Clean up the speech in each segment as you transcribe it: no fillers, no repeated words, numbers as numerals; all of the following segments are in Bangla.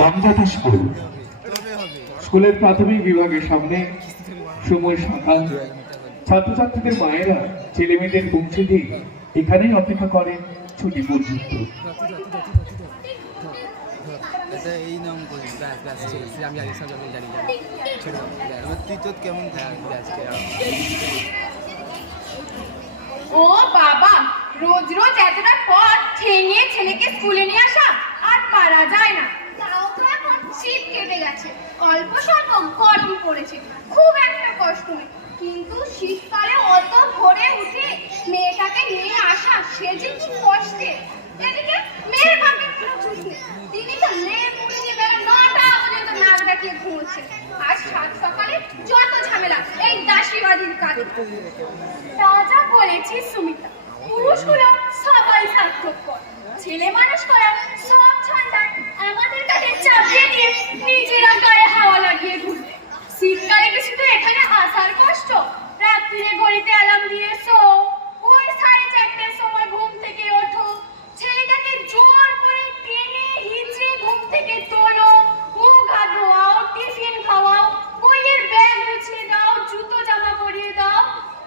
রামজাতি স্কুল। স্কুলের প্রাথমিক বিভাগের সামনে সময় সকাল। ছাত্রছাত্রীদের মায়েরা ছেলে মেয়েদের পৌঁছে দিয়ে এখানেই অপেক্ষা করেন ছুটি পর্যন্ত। ও বাবা, রোজ রোজ এতটা পথ ঠেঙিয়ে ছেলেকে স্কুলে নিয়ে আসা আর পারা যায় না। তাও তো এখন শীত কেটে গেছে, অল্প স্বল্প গরম পড়েছে, খুব একটা কষ্ট নেই। কিন্তু শীতকালে অত ভোরে উঠে মেয়েটাকে নিয়ে আসা সে যে কি কষ্টে। এদিকে মেয়ের বাপের কোনো খুশ নেই, তিনি তো লেপ মুড়ি দিয়ে বেলা 9টা পর্যন্ত নাক ডাকিয়ে ঘুমোচ্ছে। আর সাত সকালে যত ঝামেলা এই দাসীবাদীর কাজ। রাজা বলেছি সুমিতা, পুরুষগুলো সবাই স্বার্থপর, ছেলে মানুষ করার সব ঝঞ্ঝাট আমাদের কাছে চাপিয়ে দিয়ে নিজেরা গায়ে হাওয়া লাগিয়ে ঘুরবে। শীতকালে কি শুধু এখানে আসার কষ্ট? রাত্রিরে ঘড়িতে অ্যালার্ম দিয়ে শো, ওই 4:30টার সময় ঘুম থেকে ওঠো, ছেলেটাকে জোর করে টেনে হিঁচড়ে ঘুম থেকে তোলো, মুখ হাত ধোয়াও, টিফিন খাওয়াও, বইয়ের ব্যাগ গুছিয়ে দাও, জুতো জামা পরিয়ে দাও,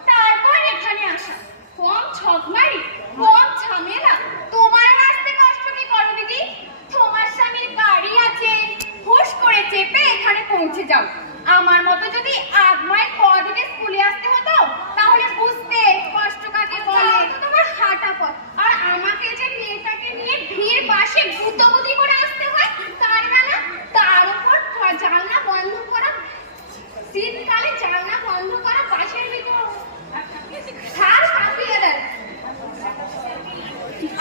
তারপর এখানে আসা। কম ছকমারি, কম ঝামেলা। তোমার আসতে কষ্ট কি করো দিদি? তোমার স্বামীর গাড়ি আছে, হুশ করে চেপে এখানে পৌঁছে যাও। আমার মতো যদি 8 মাইল পথ হেঁটে স্কুলে আসতে হতো তাহলে বুঝতে কষ্ট কাকে বলে। তোমার হাঁটা পথ, আর আমাকে যে মেয়েটাকে নিয়ে ভিড় বাসে গুতগুতি করে আসতে হয় তার বেলা, তার উপর জানলা বন্ধ করা, শীতকালে জানলা বন্ধ করা বাসের ভিতর ছাড় কাঁপিয়ে দেয়।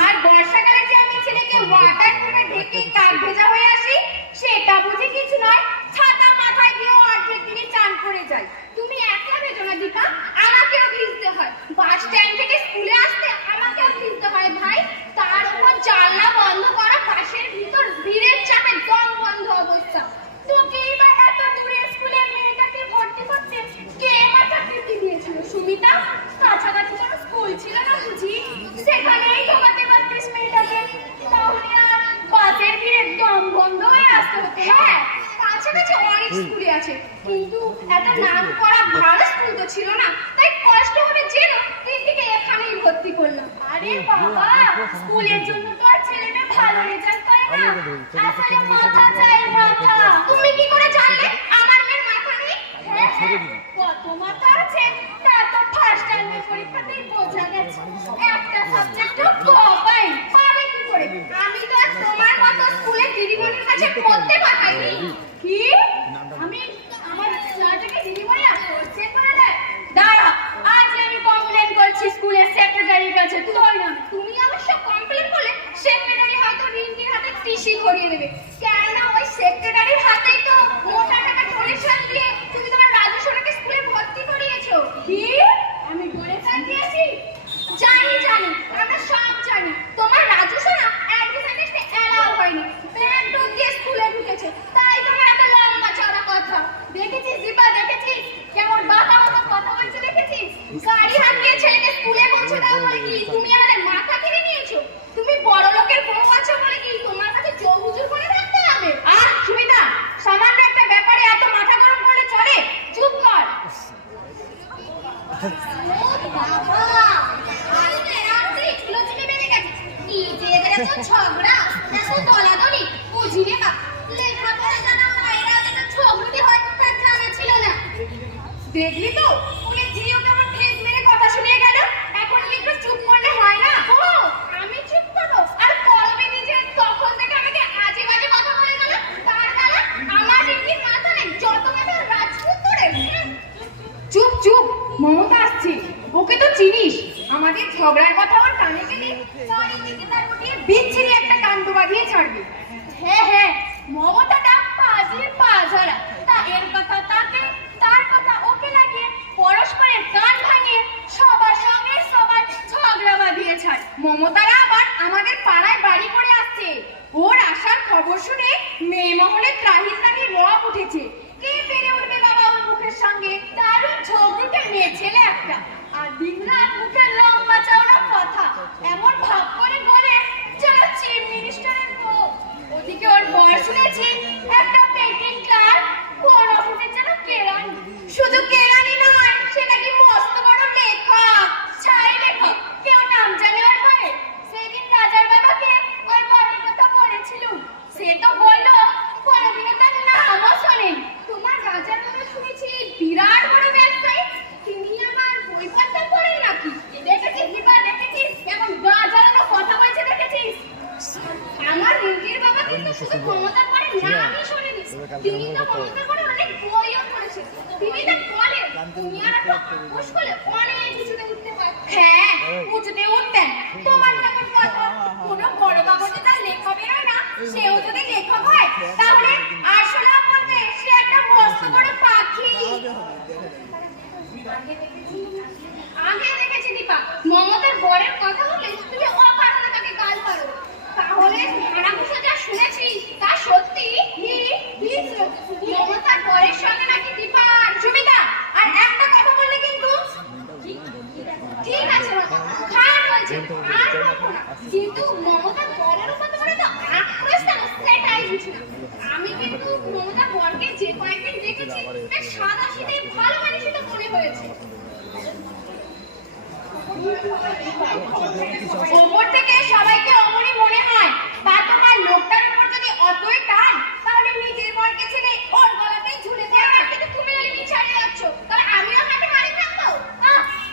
আর বর্ষাকালে যে আমি ছেলেকে ওয়াটার প্রুফে ঢেকে কাক ভেজা হয়ে আসি, সেটা বুঝি কিছু নয়। ছাতা মাথায় দিয়ে অর্ধেক দিনে চান করে যাই। তুমি একলা ভেজো না দীপা, আমাকেও ভিজতে হয়। বাস স্ট্যান্ড থেকে স্কুলে আসতে আমাকেও ভিজতে হয় ভাই। তার উপর জানলা বন্ধ করা বাসের ভিতর ভিড়ের চাপে দম বন্ধ অবস্থা। তোকেই বা এত দূরে স্কুলের মেয়েটাকে ভর্তি করতে কে মাথা পেতে দিয়েছিল সুমিতা? কাছাকাছি কোনো স্কুল ছিল না বুঝি? সেখানেই ঢোকাতে পারতিস মেয়েটাকে, তাহলে আর বাসের ভিড়ে দম বন্ধ হয়ে আসতে হতো। হ্যাঁ, কাছাকাছি অনেক স্কুলে আছে, কিন্তু এত নাম করা ভালো স্কুল তো ছিল না, তাই কষ্ট হবে যেন দিদিকে এখানেই ভর্তি করলাম। আরে বাবা, স্কুলের জন্য তো আর ছেলেটা ভালো রেজাল্ট করে না, আসলে মাথা চাই মাথা। তুমি কি করে জানলে আমার মেয়ের মাথা নেই? হ্যাঁ, কত মাথা আছে তা তো ফার্স্ট টাইমের পরীক্ষাতেই বোঝা গেছে। একটা সাবজেক্টও পাই পাবে কি করে? আমি তো আর তোমার মতো স্কুলে দিদিমণির কাছে পড়তে পাঠাইনি। কি? আমি আমার ছেলেটাকে দিদিমণি আসছে করে দেয়? দাঁড়া, আজ আমি কমপ্লেন করছি স্কুলের সেক্রেটারির কাছে। তুই না, তুমি অবশ্য কমপ্লেন করলে সেক্রেটারি হয়তো রিন্টির হাতে টিসি করিয়ে দেবে। কেন ওই সেক্রেটারির হাতেই তো মোটা টাকা ডোনেশন দিয়ে তুমি তোমার রাজু সোনাকে স্কুলে ভর্তি করিয়েছো। কি? আমি ডোনেশন দিয়েছি? জানি জানি, আমরা সব জানি। তোমার রাজু সোনা অ্যাডমিশনে এলাও হয়নি, ব্যাগ ডোর দিয়ে স্কুলে ঢুকেছে, তাই তোমার এত লম্বা চড়া কথা। দেখেছিস দীপা, দেখেছিস কেমন বাবা বাবা কথা বলছে? দেখেছিস গাড়ি হাঁকিয়ে ছেলেকে স্কুলে পৌঁছে দাও বলে কি তুমি আমাদের মাথা কিনে নিয়েছো? তুমি বড় লোকের বউ আছো বলে কি তোমার কাছে চোখ হুজুর করে থাকতে হবে? সুমিতা, সামান্য একটা ব্যাপারে এত মাথা গরম করলে চলে? চুপ কর। ঝগড়া এত দলাদলি বুঝিনি বা লেখাপড়া জানা মায়েরা যেন ঝগড়ুটি হয় তার জানা ছিল না। দেখলি তো উনি জিও কেমন ঠেস মেরে কথা শুনিয়ে গেল। এখন কি একটু চুপ করলে হয় না? ও আমি চুপ করবো? আর কলমে নিজে তখন থেকে আমাকে আজে বাজে কথা বলে গেল। তার বেলা আমার রিঙ্গির মাথা নেই, যত মাথা রাজপুত করে। চুপ চুপ, মমতা আসছে, ওকে তো চিনিস। আমাদের ঝগড়ার কথা ওর কানে গেলে তার দিকে তার উঠিয়ে বিচ্ছিরি একটা কাণ্ড বাঁধিয়ে ছাড়বে। হ্যাঁ হ্যাঁ, মমতাটা পাজির পাঝারা, তা এর কথা তাকে, তার কথা ওকে লাগিয়ে পরস্পরের কান ভাঙিয়ে সবার সঙ্গে সবার ঝগড়া বাঁধিয়ে ছাড়। মমতারা আবার আমাদের পাড়ায় বাড়ি করে আসছে। ওর আসার খবর শুনে মেয়ে মহলে ত্রাহি ত্রাহি রব উঠেছে। কে পেরে উঠবে বাবা ওর মুখের সঙ্গে? দারুণ ঝগড়ুটে মেয়ে ছেলে একটা, আর দিনরাত মুখের লম্বা চওড়া কথা, এমন ভাব করে বলে যেন চিফ মিনিস্টারের বউ। ওদিকে ওর বর শুনেছি শুধু কেরানি নয়, সে নাকি মস্ত বড় লেখক, ছাই লেখক। কেউ নাম জানে ওর ঘরে? সেদিন রাজার বাবাকে ওর বরের কথা বলেছিল, সে তো বললো কোনোদিনও তার নামও শোনেন। তোমার রাজার বাবা শুনেছি বিরাট বড় ব্যবসায়ী, তিনি আমার বইপত্র পড়েন নাকি? দেখেছিস দিবা, দেখেছিস কেমন গা জ্বালানো কথা বলছে, দেখেছিস? আমার রিঙ্কির বাবা কিন্তু শুধু ক্ষমতা করে নামই শোনেনি, তিনি তো ক্ষমতা করে অনেক বইও পড়েছেন। তিনি তো বলেন তুমি আর মুশকিলে অনেক কিছুতে উঠতে পারে। হ্যাঁ, উঁচুতে উঠতেন। তোমার যেমন কথা, কোনো বড় কাগজে তার লেখা বেরোয় না, সেও যদি লেখক হয় তাহলে আর শোনা বলবে সে একটা মস্ত বড় পাখি। আগে দেখেছি দীপা, মমতার বরের কথা বলে তুমি অকারণে তাকে গাল পারো। তাহলে ভাড়াগুলো যা শুনেছি তা সত্যি? মমতার বরের সঙ্গে নাকি দীপা সুবিধা। আর একটা কথা বললে কিন্তু ঠিক আছে বাবা, খারাপ হয়েছে, আর বলবো না। কিন্তু মমতার বরের উপর তোমার তো আক্রোশ কেন, সেটাই বুঝি না। আমি কিন্তু মমতার বরকে যে কয়েকদিন দেখেছি বেশ সাদা সিধে ভালো মানুষই তো মনে হয়েছে। ওপর থেকে সবাইকে অমনি মনে হয়, তা তোমার লোকটার উপর যদি অতই টান তাহলে নিজের বরকে ছেড়ে ওর গলাতেই ঝুলে দেওয়া। কিন্তু তুমি যদি পিছাড়ে যাচ্ছ তাহলে আমিও হাতে হারিয়ে থাকবো।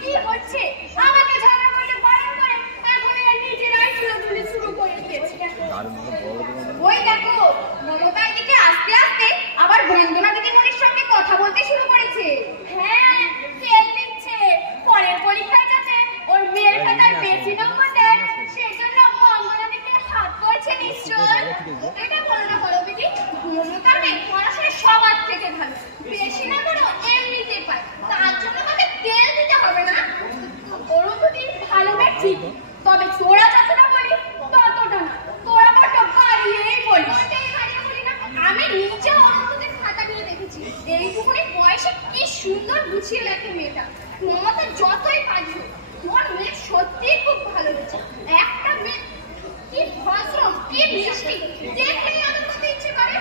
কি হচ্ছে? আমাকে ঝগড়া করতে বারণ করে এখন এরা নিজেরাই ঝুলে শুরু করে দিয়েছে। ওই দেখো, মমতা এদিকে আস্তে আস্তে আবার বন্দনা দিদিমণির সঙ্গে কথা বলতে শুরু করেছে। হ্যাঁ, তেল দিচ্ছে পরের পরীক্ষায় যাতে ওর মেয়ের খাতায় বেশি নম্বর দেয়, সেই জন্য বন্দনা দিতে হাত করছে নিশ্চয়। এটা বলো না বলো দিদি, মমতার মেয়ে পড়াশোনা সবার থেকে ভালো, বেশি না বলো এমনিতে পায়, তার জন্য তাকে তেল দিতে হবে না। অরুন্ধতির ভালো মেয়ে ঠিক, তবে তোরা যতটা বলি ততটা না, তোরা বড্ড বাড়িয়েই বলিস। বলি না, আমি নিজে অরুন্ধতির খাতা নিয়ে দেখেছি, এইটুকুনি বয়সে কি সুন্দর গুছিয়ে লেখে মেয়েটা। মমতা যতই কাজ হোক, তোমার মেয়ে সত্যিই খুব ভালো হয়েছে। একটা মেয়ে কি ভদ্র, কি মিষ্টি, দেখলেই আনন্দ করতে ইচ্ছে করে।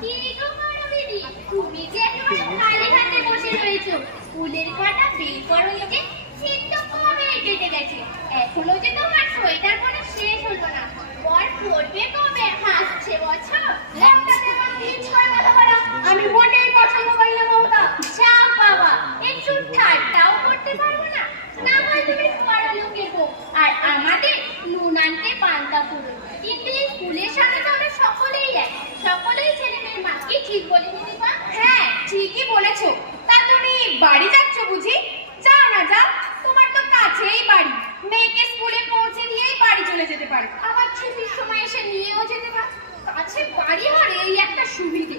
কি গো বড় দিদি, তুমি যে একেবারে খালি হাতে বসে রয়েছো, ফুলের কাঁটা বের করো লোকে, শীত তো কবে কেটে গেছে, এখনো যে তোমার সোয়েটার পরা শেষ হলো না, বর পড়বে কবে? হাসছে বছর। একটা দেবার দিন ছয় মাথা করা আমি মোটেই পছন্দ করি না মমতা। যা বাবা, একটু ঠাট্টাও করতে পারবো না? না হয় তুমি বড় লোকের বউ, আর আমাদের নুন আনতে পান্তা পুরো। কিন্তু এই স্কুলের সামনে তো আমরা সকলেই এক, সকলেই ছেলে মেয়ের মা। কি ঠিক বলিনি দীপা? হ্যাঁ, ঠিকই বলেছো। তা তুমি বাড়ি যাচ্ছ বুঝি? যাও না, যাও, তোমার তো কাছেই বাড়ি, মেয়েকে স্কুলে পৌঁছে দিয়েই বাড়ি চলে যেতে পারো, আবার ছুটির সময় এসে নিয়েও যেতে পারো। কাছে বাড়ি হওয়ার এই একটা সুবিধে।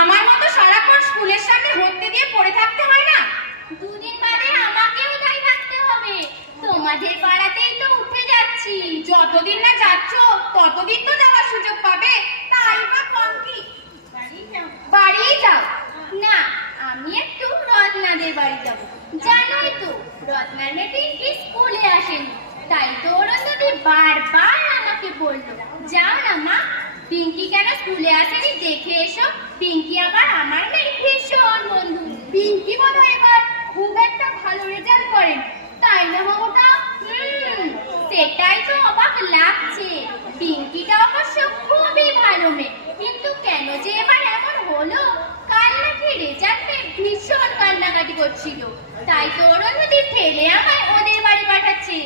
আমার মতো সারাক্ষণ স্কুলের সামনে হতে দিয়ে পড়ে থাকতে হয় না। দুদিন বাদে আমাকেও তাই থাকতে হবে, তোমাদের পাড়াতেই তো উঠে যাচ্ছি। যতদিন না যাচ্ছ ততদিন তো যাওয়ার সুযোগ পাবে, তাই বা কম কি? বাড়ি যাও না, আমি একটু রত্নাদের বাড়ি যাবো। জানোই তো রত্নার মেয়েটি স্কুলে আসেনি, তাই তো অরুন্ধতি বারবার আমাকে বললো যাও না মা, পিঙ্কি কেন স্কুলে আসেনি দেখে এসো। পিঙ্কি আবার আমার মেয়ে ভীষণ বন্ধু। পিঙ্কি বলো এবার খুব একটা ভালো রেজাল্ট করেন, তাই না মমতা? সেটাই তো অবাক লাগছে। পিঙ্কিটা অবশ্য খুবই ভালো মেয়ে, কিন্তু কেন যে এবার এমন হলো? কাল নাকি রেজাল্টে ভীষণ কান্নাকাটি করছিল, তাই তো অরুন্ধতি ফেলে আমায় ওদের বাড়ি পাঠাচ্ছে।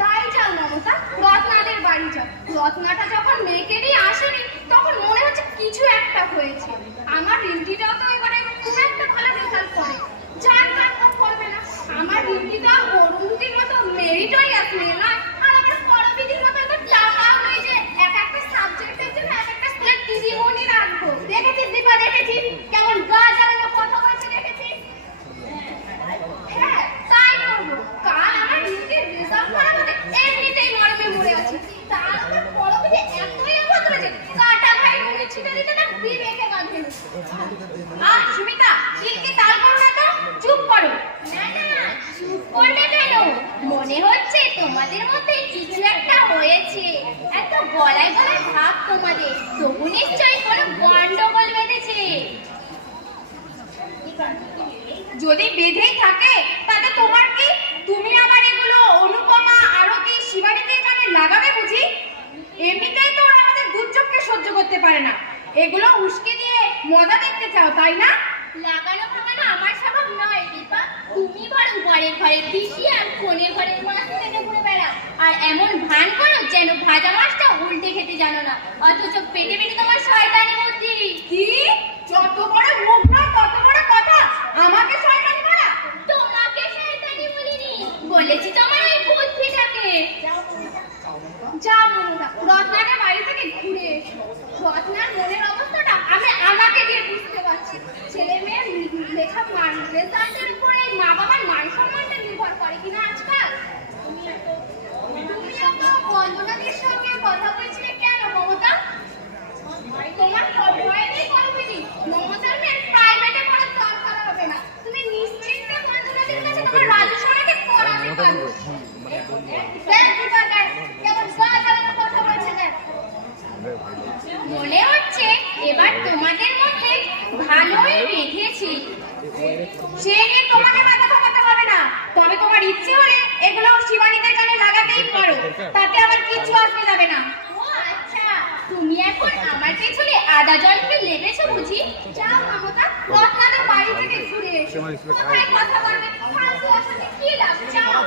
তাই যাও মমতা, রত্নাদের বাড়ি যাও। রত্নাটা যখন মেয়েকে নিয়ে আসেনি তখন মনে হচ্ছে কিছু একটা হয়েছে। আমার রিন্টিটাও তো এবারে খুব একটা ভালো রেজাল্ট করে, যার কারণ করবে না। আমার রিন্টিটা অরুন্ধতির মতো মেরিটই আছে না, আর আমার পরবিধির মতো তো টাকা হয়ে যে এক একটা সাবজেক্টের জন্য এক একটা স্কুলের দিদিমণি রাখবো। দেখেছিস দীপা, দেখেছিস কেমন গা জ্বালানো কথা বলছে, দেখেছিস? হ্যাঁ, তাই করবো। কাল আমার রিন্টির রেজাল্ট খারাপ হতে এমনিতেই মরমে মরে আছি, তার উপর পরবিধি এতই অভদ্র যে কাটা ভাই রুমে ছিটে দিতে না বিবেকে বাঁধে। আর সুমিতা, কি তাল করো না তো, চুপ করো। না না, চুপ করবে কেন? মনে হচ্ছে তোমাদের মধ্যে কিছু একটা হয়েছে, এত গলায় গলায় ভাব তোমাদের, তবু নিশ্চয়ই কোনো গন্ডগোল এগুলো উস্কে দিয়ে মজা দেখতে চাও তাই না? লাগানো ভাঙানো আমার স্বভাব নয় দীপা। তুমি বরং ঘরের ঘরে পিসি আর কোণের ঘরের মাছ থেকে ঘুরে বেড়াও আর এমন ভান করো যেন ভাজা মাছটা উল্টে খেতে জানো না, অথচ পেটে পেটে তোমার শয়তানি বুদ্ধি। কি? যত বড় মুখ নয় তত বড় কথা, আমাকে শয়তানি বলা? তোমাকে শয়তানি বলিনি, বলেছি তোমার ওই বুদ্ধিটাকে। যা মনুদা, রত্নাকে বাড়ি থেকে ঘুরে এসো। রত্নার মনের অবস্থাটা আমি আমাকে দিয়ে বুঝতে পারছি। ছেলে মেয়ের লেখা রেজাল্টের উপরে মা বাবার মান সম্মানটা নির্ভর করে কিনা আজকাল। তুমিও তো বন্দনাদির সঙ্গে কথা বলছিলে কেন মমতা? তোমার ভয় নেই কলবিনি, মমতার মেয়ের প্রাইভেটে পড়ার দরকার হবে না। তুমি নিশ্চিন্তে বন্দনাদির কাছে তোমার রাজু সোনাকে পড়াতে পারো। দেখ বিপাকায় কেমন গা জ্বালানো কথা বলছে দেখ। মনে হচ্ছে এবার তোমাদের মধ্যে ভালোই বেঁধেছে। সে নিয়ে তোমাকে মাথা ঘামাতে হবে না। তবে তোমার ইচ্ছে হলে এগুলো শিবানীদের কানে লাগাতেই পারো, তাতে আবার কিছু আসবে যাবে না। ও আচ্ছা, তুমি এখন আমার পেছনে আদা জল করে লেগেছো বুঝি? যাও মমতা, রত্নাদের বাড়ি থেকে ঘুরে এসো। কোথায় কথা বলবে, ফালতু আসাতে কি লাভ? যাও।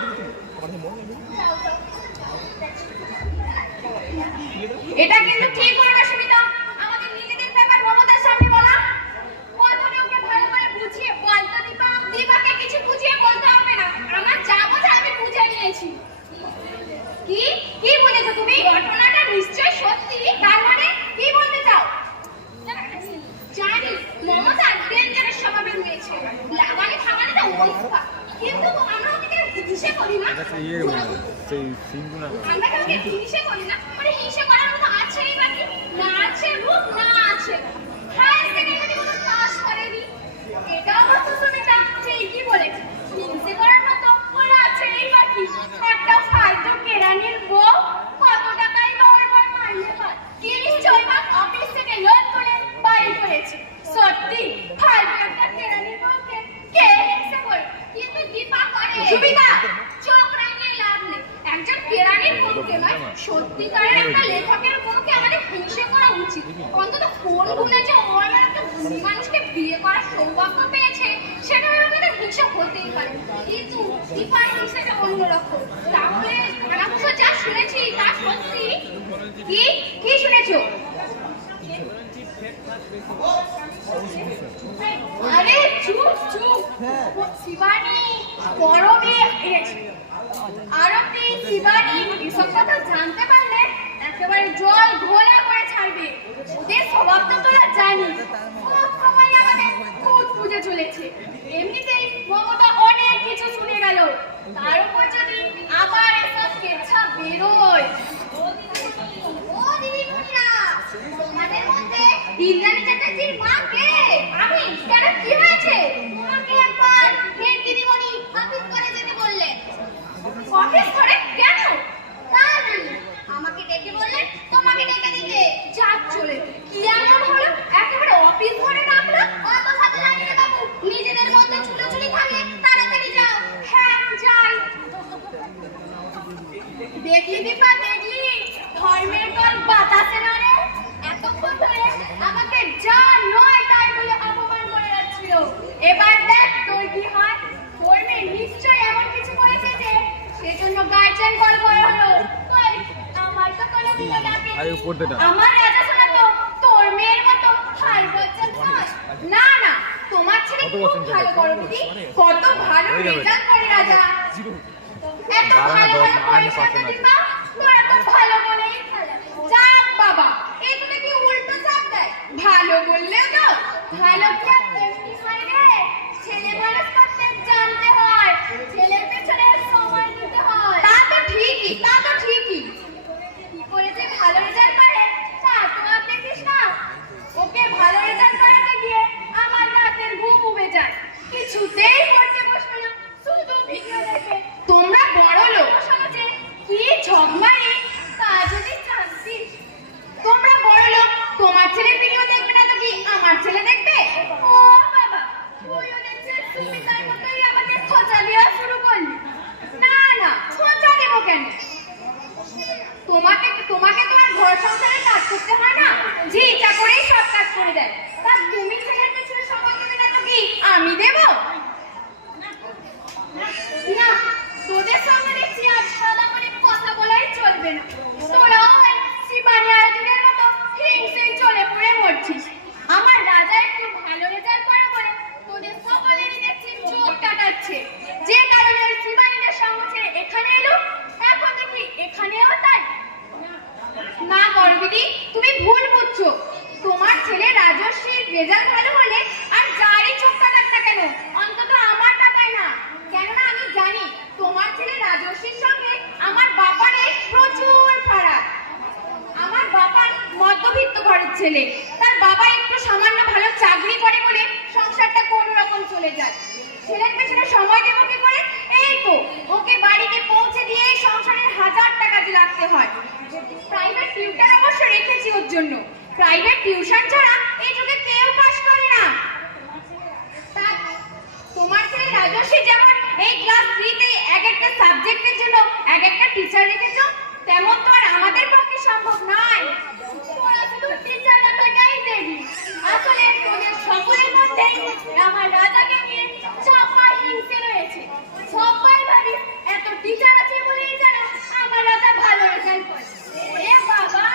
এটা কিন্তু ঠিক হলো না সুমিতা, আমাদের নিজেদের ব্যাপার মমতার সামনে বলা। কথাটা ওকে ভালো করে বুঝিয়ে বলতো দীপা। দীপাকে কিছু বুঝিয়ে বলতে হবে না, আমার যা বোঝা আমি বুঝে নিয়েছি। কি কি বলেছো তুমি? ঘটনাটা নিশ্চয় সত্যি। তার মানে কি বলতে চাও? জানি মমতা ডেঞ্জারাস স্বভাবের মেয়ে ছিল, লাগানে ভাঙানে তো উৎপা, কিন্তু আমরা ওকে হিংসে করি না। আমরা কাউকে হিংসে করি না, মানে হিংসে করার মতো আছে এই বাকি না, আছে রূপ না আছে হাই সেকেন্ডারি কোনো পাস করেনি। এটা অবশ্য সুমিতা ঠিকই বলেছে, হিংসে করার মতো ওরা আছে এই বাকি। একটা ফালতু কেরানির বউ কত টাকাই বা ওর বর মাইনে পায়, কি নিশ্চয় বা অফিস থেকে লোন করে বাড়ি করেছে। সত্যি ফালতু একটা কেরানির বউকে কে হিংসে করে? কিন্তু দীপা করে। সুমিতা চোখ রাঙিয়ে লাভ নেই, একজন কেরানির বউকে নয়, সত্যিকারের একটা লেখকের বউকে আমাদের হিংসে করা উচিত। অন্তত কোন গুণে যে ওর একটা গুণী মানুষকে বিয়ে করার সৌভাগ্য পেয়েছে সেটা আমাদের হিংসা হতেই পারে, কিন্তু দীপার হিংসাটা অন্যরকম। তাহলে কানাপুজো যা শুনেছি তা সত্যি? কি কি শুনেছো? আরে চুপ চুপ, শিবানী বড় মেয়ে এসেছে। আরতি শিবানী এসব কথা জানতে পারলে একেবারে জল ঘোলা করে ছাড়বে। ওদের স্বভাব তো তোরা জানিস, সবাই আমাদের খুব বুঝে চলেছে। এমনিতেই মমতা অনেক কিছু শুনে গেল, তার উপর যদি আবার এসব কেচ্ছা বেরোয়। ও দিদিমণিরা, তোমাদের মধ্যে ইন্দ্রাণী চ্যাটার্জির মা কে? আমি। কেন কি হয়েছে? তোমাকে একবার হেড দিদিমণি অফিস করে যেতে বললেন। অফিস করে কেন? তা জানি, আমাকে ডেকে বললেন তোমাকে ডেকে দিতে। যাক চলে, কি এমন হলো একেবারে অফিস করে ডাকলো? অত সাথে লাগে না বাবু, নিজেদের মধ্যে ছুটোছুটি থাকে, তাড়াতাড়ি যাও। হ্যাঁ যাই। দেখলি দীপা দেখলি, ধর্মের কল বাতাসে নড়ে। এতক্ষণ ধরে আমাকে যা নয় তাই বলে অপমান করে যাচ্ছিল, এবার দেখ তোর কি হয়। ধর্মে নিশ্চয় এমন কিছু করেছে যে সেজন্য গার্জেন কল করা হলো। কই, আমার তো কোনোদিনও ডাকেনি। আমার রাজা সোনা তো তোর মেয়ের মতো হাই বজ্জাত নয়। না না, তোমার ছেলে খুব ভালো বড় দিদি, কত ভালো রেজাল্ট করে রাজা। এত ভালো ভালো পয়সা দিবা, তোরা তো ভালো বলেই ফেলে। যাক বাবা, এগুলো কি উল্টো চাপ দেয়? ভালো বললেও তো ভালো কি আর তেমনি হয় রে? ছেলে মানুষ করতে জানতে হয়, ছেলের পেছনে সময় দিতে হয়। তা তো ঠিকই, তা তো ঠিকই। কি করে যে ভালো রেজাল্ট করে তা তো আর দেখিস না। ওকে ভালো রেজাল্ট করাতে গিয়ে আমার রাতের ঘুম উবে যায়, কিছুতেই পড়তে বসবে না, শুধু ভিডিও দেখে। তোমরা বড় লোক সমাজে কি ঝগমারি তা যদি জানতিস। তোমরা বড় লোক, তোমার ছেলের ভিডিও দেখবে না তো কি আমার ছেলে দেখবে? ও বাবা, তুইও দেখছিস সুমিতার মতোই আমাকে খোঁচা দেওয়া শুরু করলি। না না, খোঁচা দেবো কেন? তোমাকে তো আর ঘর সংসারে কাজ করতে হয় না, জি ইচ্ছা করেই সব কাজ করে দেয়। তা তুমি ছেলের পেছনে সময় দেবে না তো কি আমি দেব? না, তোদের সঙ্গে দেখছি আজ সাদা করে কথা বলাই চলবে না। তোরা ওই শিবানী আয়োজনের মতো হিংসেই চলে পড়ে মরছিস। আমার রাজা একটু ভালো রেজাল্ট করে বলে তোদের সকলেরই দেখছি চোখ কাটাচ্ছে। যে কারণে ওই শিবানীদের সঙ্গ ছেড়ে এখানে এলো, এখন দেখি এখানেও তাই। না করবিদি, তুমি ভুল বুঝছো। তোমার ছেলে রাজশ্রীর রেজাল্ট ভালো হলে আর যারই চোখ কাটাক না কেন, অন্তত আমার টাকায় না। কেননা আমি জানি তোমার ছেলে রাজশ্রীর সঙ্গে আমার বাপারের প্রচুর ফারাক। আমার বাবার মধ্যবিত্ত ঘরের ছেলে, তার বাবা একটু সামান্য ভালো চাকরি করে বলে সংসারটা কোনো রকম চলে যায়। ছেলের পেছনে সময় দেবো কি করে? এই তো ওকে বাড়িতে পৌঁছে দিয়ে সংসারের 1000 টাকা লাগতে হয়। প্রাইভেট টিউটর অবশ্য রেখেছি ওর জন্য। প্রাইভেট টিউশন ছাড়া এই যুগে কেউ পাস করে না। তোমার ছেলে রাজশ্রী যেমন এই ক্লাস 3 তে এক একটা সাবজেক্টের জন্য এক একটা টিচার রেখেছো, তেমন তো আর আমাদের পক্ষে সম্ভব নয়। তোরা শুধু টিচার টাকাই দেবি। আসলে তোদের সকলের মধ্যে আমার রাজাকে নিয়ে চাপা হিংসে রয়েছে। সবাই ভাবি এত টিচার আছে বলেই যেন আমার রাজা ভালো রেজাল্ট করে। ওরে বাবা,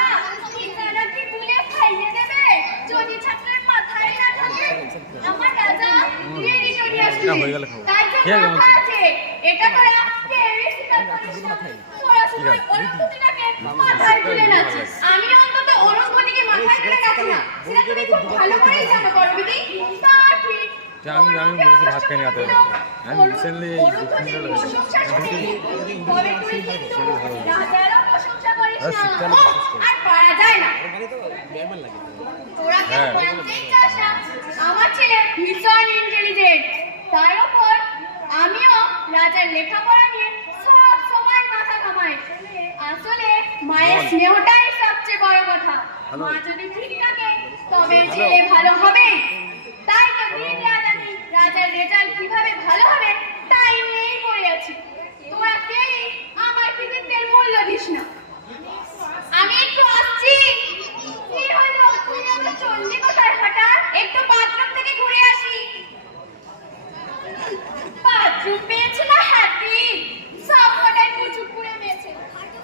টিচাররা কি বলে খাইয়ে দেবে যদি ছাত্রের মাথায় না থাকে? আমার রাজা রেডি করে আসবে, তাই জন্য কথা আছে, এটা তোরা কেউই স্বীকার করিস না। তোরা শুধু অনুভূতিটাকে মাথায় তুলে নাচিস। আমি অন্তত অনুভূতিকে মাথায় তুলে নাচি না, সেটা তুমি খুব ভালো করেই জানো করবিদি। তা ঠিক, আমি বলছি ভাত খাই আতে আমি রিসেন্টলি এই প্রশংসা শুনি, তবে তুই কিন্তু রাজারও প্রশংসা করিস না। আর পারা যায় না। তোরা কেউ মানতেই চাস না। আমার ছেলে ভীষণ ইন্টেলিজেন্ট, তার উপর আমিও রাজার লেখাপড়া নিয়ে সব সময় মাথা ঘামাই। আসলে মায়ের স্নেহটাই সবচেয়ে বড় কথা। মা যদি ঠিক থাকে তবে ছেলে ভালো হবে। তাই তো দিন রাত আমি রাজার রেজাল্ট কিভাবে ভালো হবে তাই নিয়েই পড়ে আছি। তোরা কেউ আমার কৃতিত্বের মূল্য দিস না। আমি একটু আসছি। কি হলো, তুই আমার চন্ডী কোথায় হঠাৎ? একটু বাথরুম থেকে ঘুরে আসি। বাথরুম পেয়েছে না হ্যাপি? সব কটাই পুচুক করে মেয়েছে।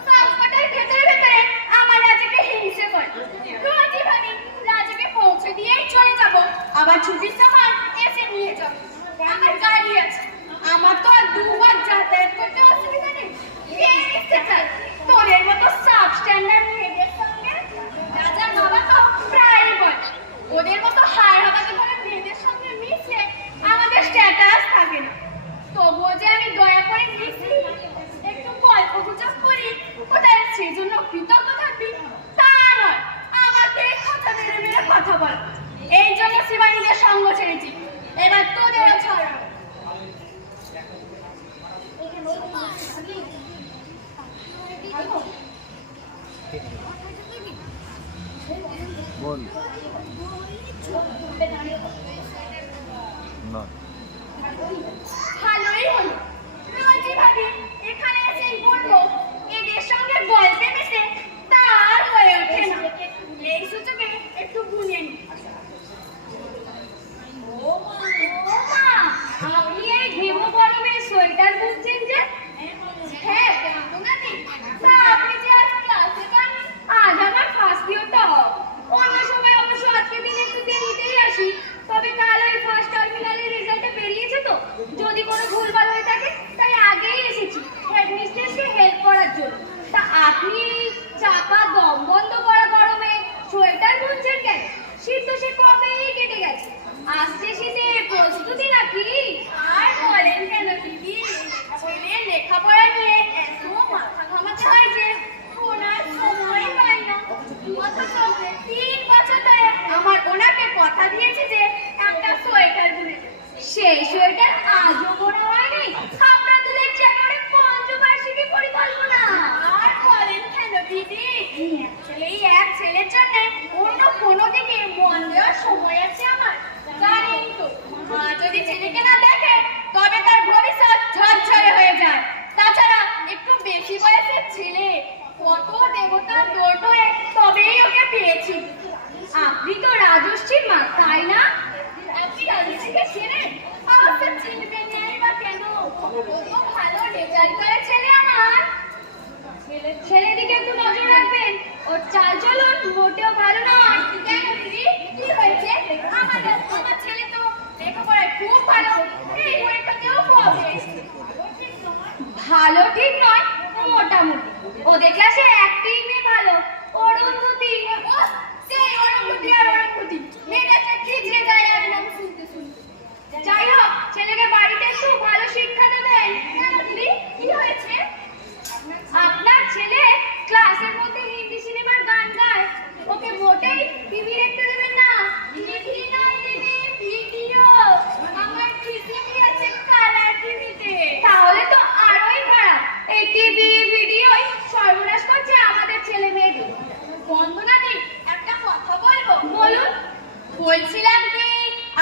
সব কটাই ভেতরে ভেতরে আমার রাজাকে হিংসে করে। রোজই ভাবি রাজাকে পৌঁছে দিয়েই চলে যাব, আবার ছুটির সময় এসে নিয়ে যাব। আমার গাড়ি আছে, আমার তো আর 2 বার যাতায়াত করতে অসুবিধা নেই। তোদের মতো সাবস্ট্যান্ডার্ড মেয়েদের সঙ্গে রাজার বাবা তো প্রায়ই বলে ওদের মতো হায় হাতাতে করে মেয়েদের সঙ্গে মিশলে আমাদের স্ট্যাটাস থাকে না। তবুও যে আমি দয়া করে মিশি, একটু গল্প গুজব করি, ওদের সেজন্য কৃতজ্ঞ থাকবি তা নয়। আমাকে কথা মেরে মেরে কথা বল, এই জন্য শিবানীদের সঙ্গ ছেড়েছি। এবার তোদেরও ছাড়া। বল না ভালোই হলো। রোজই ভাবি এখানে এসেই বলবো, এদের সঙ্গে গল্পে মিশে তার হয়ে ওঠে না। এই সুযোগে একটু বুঝে নি। ও মা, আপনি এই ঘেমো গরমে সোয়েটার বুনছেন যে? হ্যাঁ, তোমাকে তা আপনি যে আজ ক্লাসে যান, আজ আমার ফার্স্ট ইয়ারটা অফ। অন্য সময় অবশ্য আজকে দিনে একটু দেরিতেই আসি, তবে কাল ওই ফার্স্ট টার্মিনালের রেজাল্টে বেরিয়েছে তো, যদি কোনো ভুলভাল হয়ে থাকে তাই আগেই এসেছি হেডমিস্ট্রেসকে হেল্প করার জন্য। তা আপনি চাপা দম বন্ধ করা গরমে সোয়েটার বুনছেন কেন? শীত তো সে কবেই কেটে গেছে। আসছে শীতে প্রস্তুতি নাকি? আর বলেন কেন দিদি, ছেলে লেখাপড়া নিয়ে এত মাথা ঘামাতে হয় যে ওনার সময় পায় না। অথচ 3 বছর ধরে আমার ওনাকে কথা দিয়েছে যে একটা সোয়েটার বুনে দেবে। সেই সোয়েটার আজও বোনা হয়নি। আমরা দুলের একেবারে পঞ্চবার্ষিকী পরিকল্পনা। আর বলেন কেন দিদি, এই এক ছেলের জন্য অন্য কোনো দিকে মন দেওয়ার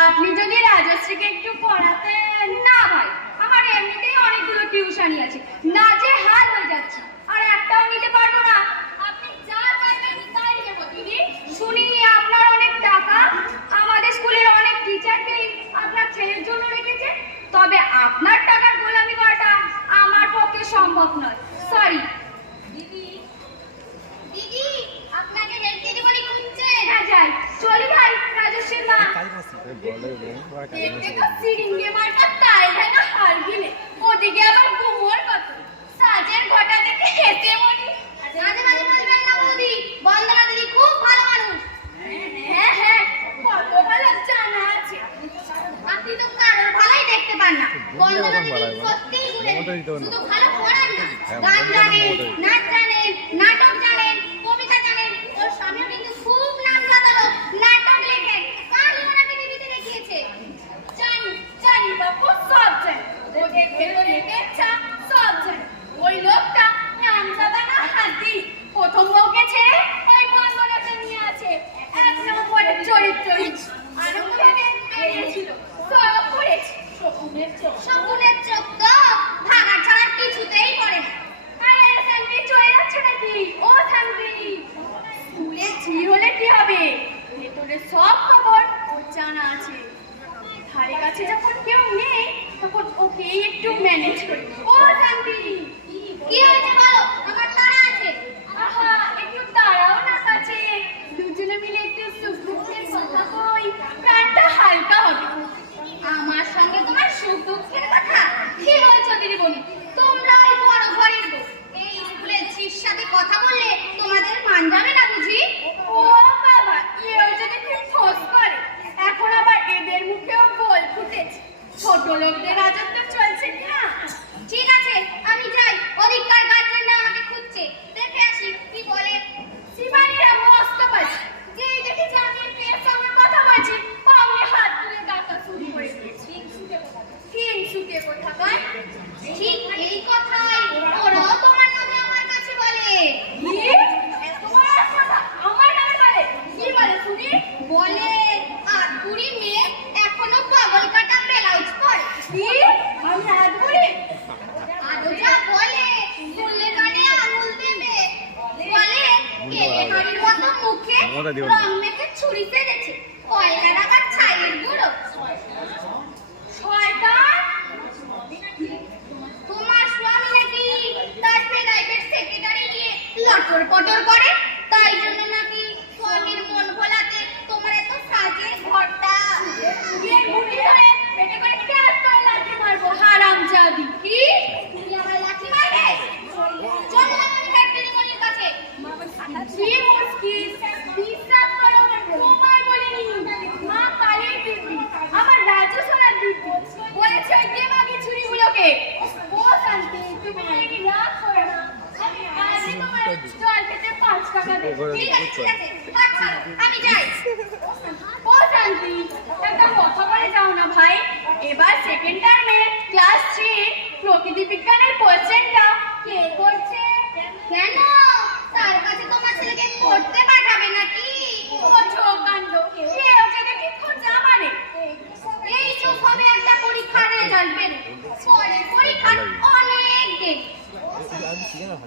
আপনি যদি রাজশ্রীকে একটু পড়াতেন। না ভাই, আমার এমনিতেই অনেকগুলো টিউশনই আছে, না যে হাল হয়ে যাচ্ছে, আর একটাও নিতে পারবো না। আপনি যা চাইবেন তাই দেবো দিদি। শুনি আপনার অনেক টাকা, আমাদের স্কুলের অনেক টিচারকেই আপনার ছেলের জন্য রেখেছে, তবে আপনার টাকার গোলামি করাটা আমার পক্ষে সম্ভব নয়, সরি। দিদি দিদি আপনাকে হেল্প দিদিমণি খুঁজছেন। হ্যাঁ যাই, চলি ভাই, রাজস্বীর মা। দেখতে তো সিরিঙ্গে মার্কা তাই না হার গিলে, ওদিকে আবার গুমোর কত সাজের ঘটা দেখে হেসে মনি। মাঝে মাঝে বলবেন না বৌদি, বন্দনা দিদি খুব ভালো মানুষ। হ্যাঁ হ্যাঁ, কত ভালো জানা আছে। আপনি তো কারোর ভালোই দেখতে পান না। বন্দনা দিদি সত্যিই গুণের, শুধু ভালো পড়ান না, গান জানেন, নাচ জানেন, নাটক জানেন, কবিতা জানেন। ওর স্বামীও কিন্তু খুব নাম কাটালো, নাটক লেখেন, কালই ওনাকে টিভিতে দেখিয়েছে। জানি জানি বাপু, সব জানি, ওদের ভেতরে ইচ্ছা সব জানি। ওই লোকটা নাম জানা হাতি, প্রথম বউকে ছেড়ে ওই বন্দনাকে নিয়ে আছে, এক নম্বরের চরিত্রহীন। আনন্দ ভেবে বেরিয়েছিল, সব করেছে শকুনের চোখ। শকুনের চোখ তো ভাগা ছাড়া কিছুতেই পড়ে না। আরে শান্তি, চলে যাচ্ছ নাকি? ও শান্তি, স্কুলে ঝি হলে কি হবে, ভেতরে সব খবর ওর জানা আছে। ধারে কাছে যখন কেউ নেই তখন ওকেই একটু ম্যানেজ করি। ও শান্তি, কি হয়েছে বলো, আমার তাড়া আছে। আহা, একটু দাঁড়াও না কাছে, দুজনে মিলে একটু সুখ দুঃখের কথা কই, প্রাণটা হালকা হবে। আমার সঙ্গে তোমার সুখ দুঃখের কথা কি বলছো দিদিমণি? তোমরা ওই বড় ঘরের বউ, এই স্কুলের ঝির সাথে কথা বললে তোমাদের মান যাবে না বুঝি? ও বাবা, এও যদি খুব ফোঁস করে, এখন আবার এদের মুখেও বল ফুটেছে। ছোট লোকদের রাজত্ব চলছে কিনা। ঠিক আছে, আমি যাই, অধিকার গার্জেনরা আমাকে খুঁজছে, দেখে আসি কি বলে। শিবানীরা মস্ত পাচ্ছে, যেই দেখেছে আমি মেয়ের সঙ্গে কথা বলছি, পাউনে হাত তুলে ডাকা শুরু করে দিয়েছি। কিংসুকে কোথাকার। ঠিক এই কথাই ওরাও তোমার নামে আমার কাছে বলে। কি? তোমার কথা আমার নামে বলে? কি বলে শুনি? বলে আটকুড়ি মেয়ে এখনো পাগল কাটা ব্লাউজ পরে। কি? আমি হাত ধরি? আদৌ যা বলে, শুনলে কানে আঙুল দেবে। বলে কেলে হাড়ির মতো মুখে রং মেখে ছুরি ফেলেছে, কয়লা রাখার ছাইয়ের গুঁড়ো। শয়তান! তোমার স্বামী নাকি তার প্রাইভেট সেক্রেটারি নিয়ে লটর পটর করে, তাই জন্য নাকি স্বামীর মন ভোলাতে তোমার এত সাজের ঘরটা। বিয়ের মুঠি ধরে পেটে করে ক্যাচ করে লাথি মারবো, হারামজাদি। কি? তুমি আমার লাঠি মারবে? চললাম আমি হেড দিদিমণির কাছে। কি মুশকিল, বিশ্বাস করো, তোমার বলিনি, মা কালীর দিব্যি, আমার রাজু সোনার দিব্যি বলেছে ওই দেবাগি ছুরিগুলোকে। ও শান্তি, তুমি নাকি রাগ করো না, আমি আজই তোমার জল খেতে 5 টাকা দেবো। ঠিক আছে, ঠিক আছে, হাত ছাড়ো, আমি যাই। ও শান্তি, একটা কথা বলে যাও না ভাই, এবার সেকেন্ড টার্মে ক্লাস 3 প্রকৃতি বিজ্ঞানের কোশ্চেনটা কে করছে? কেন? তার কাছে তোমার ছেলেকে পড়তে পাঠাবে নাকি? ও ছোকান্ড, সেও যদি কি খোঁজা মানে। এই তো হবে একটা পরীক্ষার রেজাল্ট বেরো, পরের পরীক্ষা অনেক দেরি।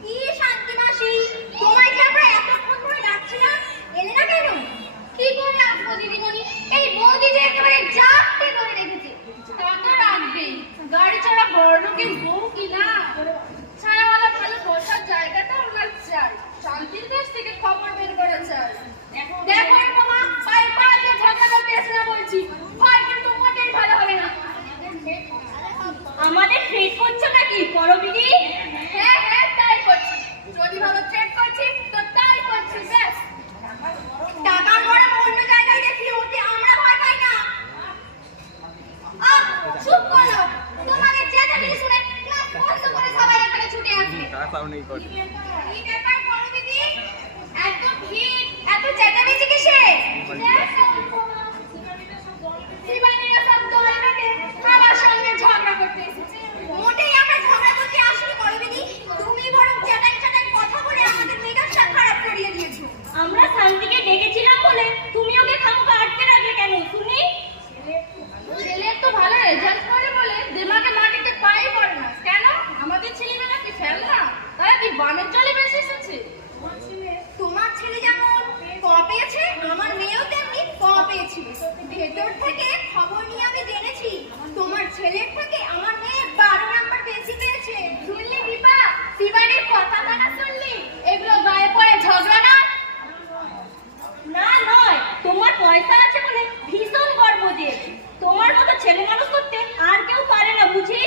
কি শান্তি মাসি, তোমায় কি আমরা এতক্ষণ ধরে ডাকছিলাম, এলে না কেন? কি করে আসবো দিদিমণি, এই বৌদি যে একেবারে জাপটে ধরে রেখেছে। তা তো রাখবেই, গাড়ি চড়া বড় লোকের বউ কিনা, ছায়াওয়ালা ভালো বসার জায়গাটা ওনার চাই, শান্তির কাছ থেকে খবর বের করা চাই। দেখো মামা, পায়ে পা দিয়ে ঝগড়া করতে এসে না বলছি, হয় কিন্তু মোটেই ভালো হবে না। আমাদের ট্রেড করছো নাকি বড় দিদি? হ্যাঁ হ্যাঁ, তাই করছি, যদি ভালো ট্রেড করছি তো তাই করছি, ব্যাস। টাকার বড় অন্য জায়গায় দেখি, ওতে আমরা ভয় পাই না। আহ, চুপ করো, তোমাদের চেঁচামেচি শুনে ক্লাস বন্ধ করে সবাই এখানে ছুটে আসবে। কি ব্যাপার বড় দিদি, এত ভিড়, এত চেঁচামেচি কিসের? শিবানীরা সব দলে বেঁধে আমার সঙ্গে ঝগড়া করতে এসেছে। মোটেই আমরা ঝগড়া করতে আসিনি বড় দিদি, তুমি বরং চেটাই চেটাই কথা বলে আমাদের মেজাজটা খারাপ করিয়ে দিয়েছো। আমরা শান্তিকে ডেকেছিলাম বলে তুমি ওকে খামোখা আটকে রাখলে কেন শুনি? ছেলে মানুষ করতে আর কেউ পারে না বুঝি?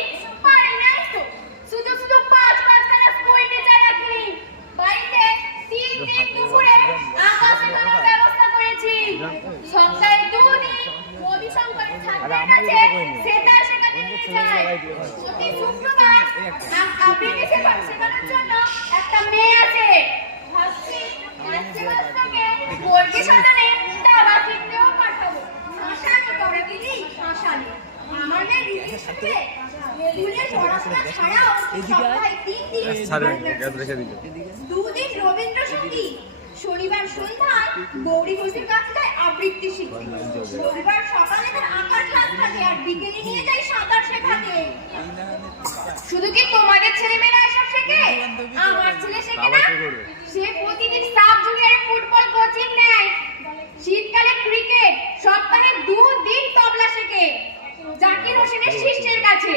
পারে নাই তো, শুধু শুধু পাঁচ খানা স্কুল টিচার রাখি। বাড়িতে 3 দিন দুপুরে আঁকা শেখানোর ব্যবস্থা করেছি। সপ্তাহে 2 দিন রবিশঙ্করের ছাত্রের কাছে সেতার শেখাতে নিয়ে যাই। প্রতি শুক্রবার আবৃত্তি শেখানোর জন্য একটা মেয়ে আছে। ভাবছি নাচতে বর্গি সাধনে তারা শিখতেও পাঠাবো। শাসানি করে দিদি, শাসানি। আমার মেয়ে দিদির সাথে স্কুলে পড়াশোনা ছাড়াও সপ্তাহে 3 দিন গ্যাস রেখে দিল। 2 দিন রবীন্দ্রসঙ্গীত। শনিবার সন্ধ্যায় গৌরী ঘোষের কাছে যায় আবৃত্তি শিখতে। রবিবার সকালে তার আঁকার ক্লাস থাকে আর বিকেলে নিয়ে যায় সাঁতার শেখাতে। শুধু কি তোমাদের ছেলেমেয়েরা এসব শেখে? আমার ছেলে শেখে না। সে প্রতিদিন সাব জুনিয়রে ফুটবল কোচিং নেয়, শীতকালে ক্রিকেট, সপ্তাহে 2 দিন তবলা শেখে জাকির হোসেনের শিষ্যের কাছে।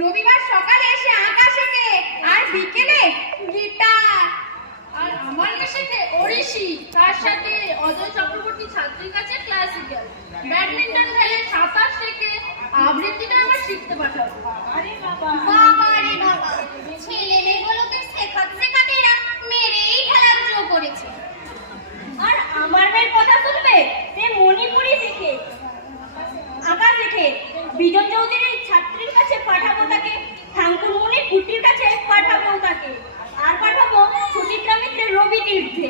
রবিবার সকালে সে আঁকা শেখে আর বিকেলে গিটার। আর আমার মেয়ে শেখে ওড়িশি, তার সাথে অজয় চক্রবর্তী ছাত্রীর কাছে ক্লাসিক্যাল। ব্যাডমিন্টন খেলে, সাঁতার শেখে, আবৃত্তিটা আমরা শিখতে পাঠাবো। আরে বাবা, বাবা রে বাবা, ছেলে মেয়েগুলোকে শেখাতে এরা মেরেই খেলাধুলো করেছে। আর আমার মেয়ের কথা শুনবে, সে মণিপুরি শেখে, আঁকা শেখে। বিজন চৌধুরীর ছাত্রীর কাছে পাঠাবো তাকে, ঠাকুরমণি কুটির কাছে পাঠাবো তাকে, আর পাঠাবো সুচিত্রা মিত্রের রবি তীর্থে।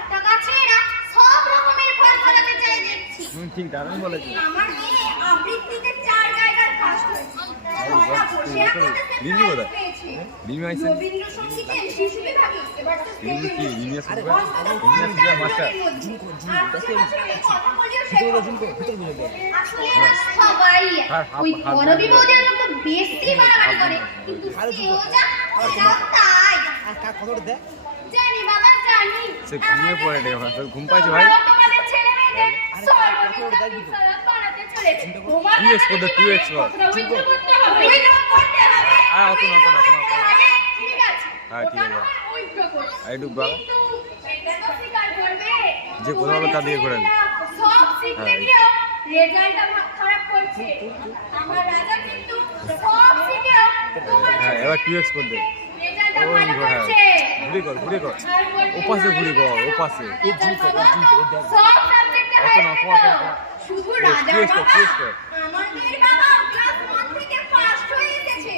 একটা গাছে এরা সব রকমের ফল ফলাতে চাই দেখছি। ঠিক দারুণ বলেছি। আমার মেয়ে আবৃত্তিতে 4 জায়গার ফার্স্ট হয়েছে। ছয়টা বসে আঁকাতে সে লিলি prize কোথায়? পেয়েছে। লিলি আইছে? রবীন্দ্রসঙ্গীতে শিশু বিভাগে এবার তো লিলি কি? state লিলি আছে? অন্তত লিলি আছে 50 মাস্টার? জনের মধ্যে। আর কিছু বছরের কথা বলিও সে আসলে এরা সবাই ওই করবি বৌদির মতো বেশি বাড়াবাড়ি করে, কিন্তু সেও যা এরাও তাই। জানি বাবা জানি। সে ঘুমিয়ে পড়ে রে, ঘুম পাইছে ভাই। আমরাও তোমাদের ছেলে মেয়েদের সর্বনিম্ন বিদ্যালয় বানাতে চলেছি। তোমার 2x করতে, 2x কর। উইথড্র করতে হবে। উইথড্র করতে হবে। অত না, অত না, অত না, অত না। ঠিক আছে। হ্যাঁ, ঠিক আছে। উইথড্র করো। একটু বাবা। কিন্তু এটা তো স্বীকার করবে যে কোথাও হলো তা দিয়ে করে নে। সব শিখতে হ্যাঁ। গিয়েও রেজাল্টটা খারাপ করছে। আমার রাজা কিন্তু সব শিখেও তোমার হ্যাঁ, এবার 2x করতে। রেজাল্টটা ওই ভালো হ্যাঁ, করছে। ঘুরে কর, ঘুরে কর। আর বলছে ওপাশে না, ঘুরে কর, ওপাশে। সব সাবজেক্টে অত না, হাই অত না। শুধু Yes, রাজা yes, বাবা yes, yes. আমার মেয়ের বাবা ক্লাস 1 থেকে ফার্স্ট হয়ে এসেছে।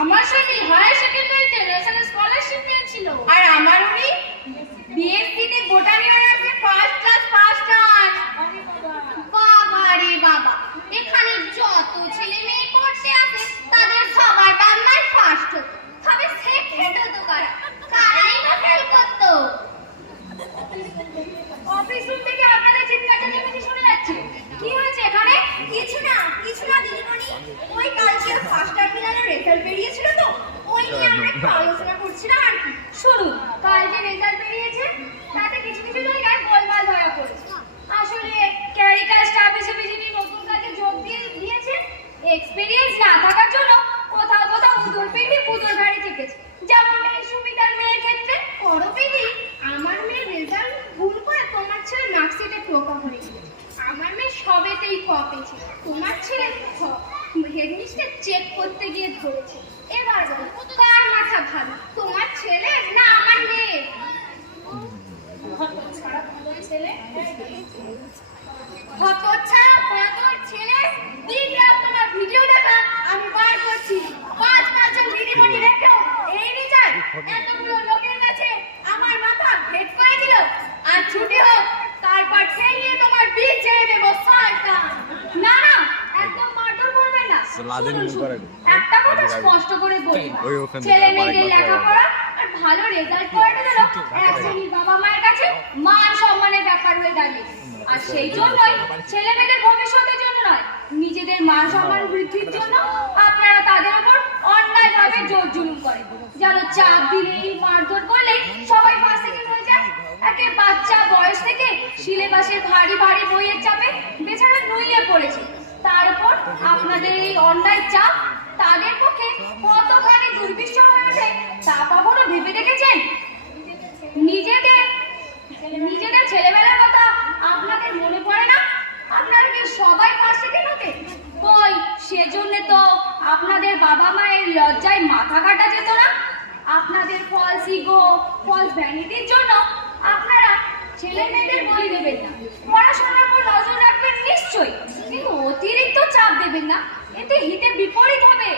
আমার স্বামী হায়ার সেকেন্ডারিতে ন্যাশনাল স্কলারশিপ পেয়েছিল। আর আমার উনি বিএসসি তে বোটানি অনার্সে ফার্স্ট ক্লাস ফার্স্ট হন। বাবা রে বাবা, এখানে যত ছেলে মেয়ে পড়তে আসে তাদের সবার বাংলায় ফার্স্ট হতো। তবে সেকেন্ড হতো কারা? কারাই বা ফেল করতো? অফিস রুম থেকে আপনাদের চিৎকারটা নেমেছে শোনা যাচ্ছে। কি হয়েছে এখানে? কিছু না দিদিমণি। ওই কালকে ফার্স্ট টার্মিনালের রেজাল্ট বেরিয়েছিল তো, ওই নিয়ে আমরা একটু আলোচনা করছিলাম আর কি। শুনুন, কাল যে রেজাল্ট বেরিয়েছে তাতে কিছু কিছু জায়গায় গোলমাল ধরা পড়েছে। আসলে ক্যারিকাল স্টাফ হিসেবে যিনি নতুন কাজে যোগ দিয়েছে, এক্সপেরিয়েন্স না থাকার জন্য কোথাও পুতুল পিঠি পুতুল ভাড়ি চেপেছে। যেমন এই সুবিধার মেয়ের ক্ষেত্রে করপিদি আমার মেয়ের রেজাল্ট ভুল করে তোমার ছেলে মার্কশিটে টোকা হয়ে গেছে। আমার মেয়ে সবেতেই ক পেয়েছে, তোমার ছেলে হেডমিস্টার চেক করতে গিয়ে ধরেছে। এবার বলো কার মাথা ভালো, তোমার ছেলে না আমার মেয়ে? ছেলে দিন রাত তোমার ভিডিও দেখা আমি বার করছি। 5 জন দিদিমণি রেখেও এই রিজাল্ট এতগুলো লোকের কাছে আমার মাথা হেড করে দিল। আর ছুটি হোক, তারপর ঠেলিয়ে তোমার বীজ ছেড়ে দেবো সালটা। না একদম মারধর করবে না। লাদেন শুনুন, মুখ করে। একটা কথা স্পষ্ট করে বলি, ওই ওখান থেকে ছেলে আবার মেয়েদের একবার লেখাপড়া আর ভালো রেজাল্ট করাতে গেল এক শ্রেণীর বাবা মায়ের কাছে মান সম্মানের ব্যাপার হয়ে দাঁড়িয়েছে। আর সেই জন্যই ছেলে মেয়েদের ভবিষ্যতের জন্য নয়, নিজেদের মান সম্মান বৃদ্ধির জন্য আপনারা তাদের উপর অন্যায়ভাবে জোর জুলুম করেন। যেন চাপ দিলেই মারধর করলেই সবাই ফাঁসি হয়ে যায়। একে বাচ্চা বয়স থেকে সিলেবাসের ভারী বইয়ের চাপে বেচারা নুইয়ে পড়েছে। তার উপর আপনাদের এই অন্যায় চাপ তাদের পক্ষে কতখানি দুর্বিষহ হয়ে ওঠে তা কখনো ভেবে দেখেছেন? নিজেদের ছেলেবেলার কথা আপনাদের মনে পড়ে না? আপনারা কি সবাই পাশে সেজন্য তো আপনাদের বাবা মায়ের লজ্জায় মাথা কাটা যেত না। আপনাদের ফলস ইগো, ফলস ভ্যানিটির জন্য আপনারা ছেলে মেয়েদের বলি দেবেন না। পড়াশোনার উপর নজর রাখবেন নিশ্চয়ই, কিন্তু অতিরিক্ত চাপ দেবেন না, এতে হিতে বিপরীত হবে।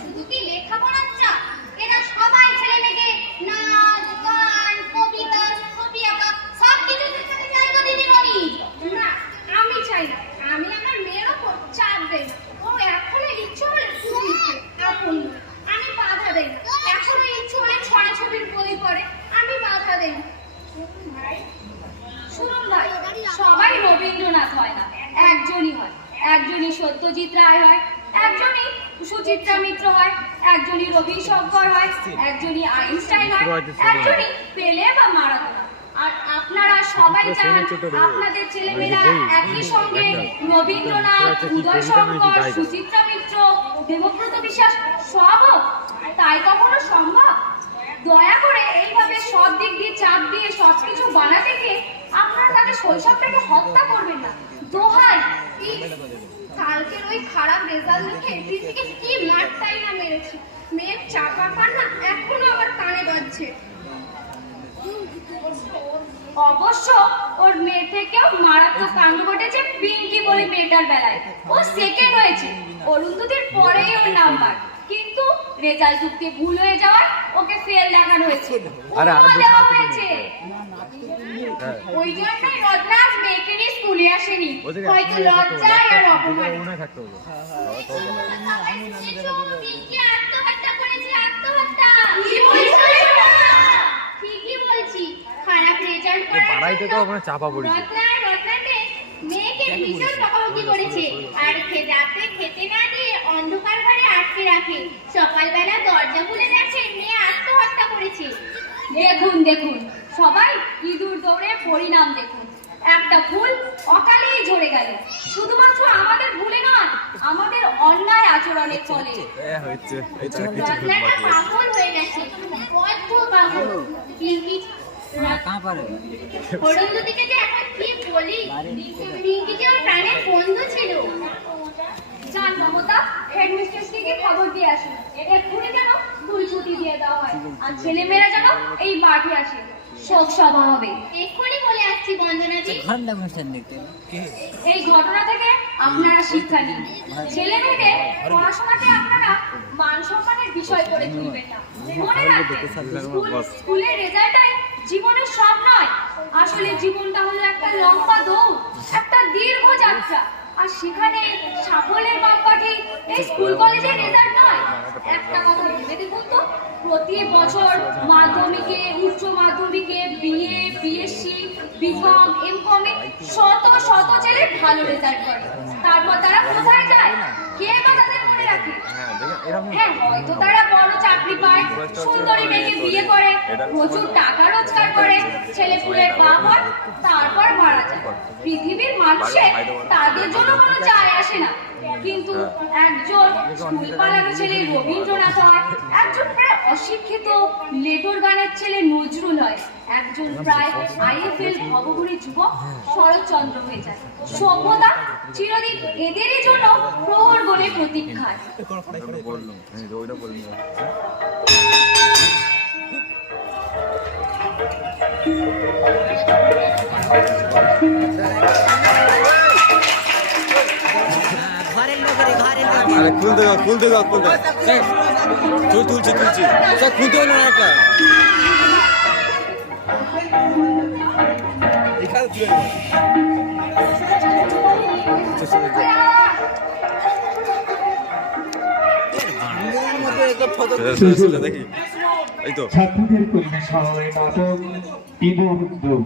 শুধু কি লেখাপড়ার চাপ? এরা সবাই ছেলে মেয়েকে নাচ, গান, কবিতা, ছবি আঁকা সব কিছু শেখাতে চায় তো দিদিমণি। না, আমি চাই না। আমি আমার মেয়ের ওপর চাপ দেই না। ও এখনো ইচ্ছে হলে ফুল দিচ্ছে, আপন না। আমি বাধা দেই না। এখনো ইচ্ছে হলে ছড়া ছবির বই পড়ে, আমি বাধা দেই না। শুনুন ভাই, সবাই রবীন্দ্রনাথ হয় না, একজনই হয়। একজনই সত্যজিৎ রায় হয়, একজনই সুচিত্রা মিত্র হয়, একজনই রবি শঙ্কর হয়, একজনই আইনস্টাইন হয়, একজনই পেলে বা মারাদোনা। আর আপনারা সবাই চান আপনাদের ছেলেমেয়েরা একই সঙ্গে রবীন্দ্রনাথ, উদয় শঙ্কর, সুচিত্রা মিত্র, দেবব্রত বিশ্বাস সব হোক। তাই কখনো সম্ভব? দয়া করে এইভাবে সব দিক দিয়ে চাপ দিয়ে সবকিছু বানাতে গিয়ে আপনারা তাদের শৈশবটাকে হত্যা করবেন না। দোহাই, কালকের ওই খারাপ রেজাল্ট দেখে দিদিকে কি মারটাই না মেরেছে। মেয়ের চাপা কান্না এখনো আমার কানে বাজছে। অবশ্য ওর মেয়ে থেকেও মারাত্মক কাণ্ড ঘটেছে পিঙ্কি বলে মেয়েটার বেলায়। ও সেকেন্ড হয়েছে, অরুন্ধতির পরেই ওর নাম্বার, কিন্তু রেজাল্ট ঢুকতে ভুল হয়ে যাওয়ার ওকে ফেল দেখানো হয়েছে, দেওয়া হয়েছে। ওই জন্যই রত্নাজ মেয়েকে নিয়ে স্কুলে আসেনি, হয়তো লজ্জায় আর অপমানে। থাকতে হবে। পিঙ্কি আত্মহত্যা করেছে, আত্মহত্যা। কি বলছো? ঠিকই বলছি। খারাপ রেজাল্ট করার বাড়াইতে তো আমরা চাপা পড়ি। রত্নাকে মেয়েকে ভীষণ বকাবকি করেছে, আর রাতে খেতে না দিয়ে অন্ধকার ঘরে আটকে রাখে। সকালবেলা দরজা খুলে দেখে মেয়ে আত্মহত্যা করেছে। দেখুন দেখুন, সবাই ইঁদুর দৌড়ের পরিণাম দেখুন। একটা ফুল অকালেই ঝরে গেল, শুধুমাত্র আমাদের ভুলে নয়, আমাদের অন্যায় আচরণের ফলে। হচ্ছে রত্নাটা পাগল হয়ে গেছে, বড্ড পাগল। পিঙ্কি অরুন্ধতিকে যে এখন কি বলি, পিঙ্কি যে ওর প্রাণের বন্ধু ছিল। যান মমতা, হেডমিস্ট্রেসকে গিয়ে খবর দিয়ে আসুন, এক্ষুনি যেন স্কুল ছুটি দিয়ে দেওয়া হয়, আর ছেলেমেয়েরা যেন এই মাঠে আসে, শোক সভা হবে। এক্ষুনি বলে আসছি বন্দনাজি। এই ঘটনা থেকে আপনারা শিক্ষা নিন। ছেলে মেয়েদের পড়াশোনাকে আপনারা মান সম্মানের বিষয় করে তুলবেন না। মনে রাখবেন, স্কুলের রেজাল্টটাই জীবনের সব নয়। আসলে জীবনটা হলো একটা লম্বা দৌড়, একটা দীর্ঘ যাত্রা। আর সেখানে সাফল্যের মাপকাঠি এই স্কুল কলেজের রেজাল্ট নয়। একটা কথা ভেবে দেখুন তো, প্রতি বছর মাধ্যমিকে, উচ্চ মাধ্যমিকে, বিএ, বিএসসি, বিকম, এমকমে শত শত ছেলে ভালো রেজাল্ট করে। তারপর তারা কোথায় যায়? কে বা তাদের মনে রাখে? হ্যাঁ, হয়তো তারা বড় চাকরি পায়, সুন্দরী মেয়েকে বিয়ে করে, প্রচুর টাকা রোজগার করে, ছেলেপুলের বাপ হয়, তারপর মারা যায়। পৃথিবীর মানুষের তাদের জন্য কোনো যায় আসে না। কিন্তু একজন স্কুল পালানো ছেলে রবীন্দ্রনাথ হয়, একজন প্রায় অশিক্ষিত লেটোর গানের ছেলে নজরুল হয়, একজন প্রায় আইএফএল ভবঘুরে যুবক শরৎচন্দ্র হয়ে যায়। সভ্যতা চিরদিন এদেরই জন্য প্রহর গড়ে প্রতীক্ষায়। বললাম ওইটা বললাম। আরে খুলতে দাও খুলতে দাও খুলতে দাও। তুলছি স্যার, খুলতে হলো না একটা দেখি। এই তো ছাত্রদের পরিবেশ হয় নাটক ইঁদুর দৌড়।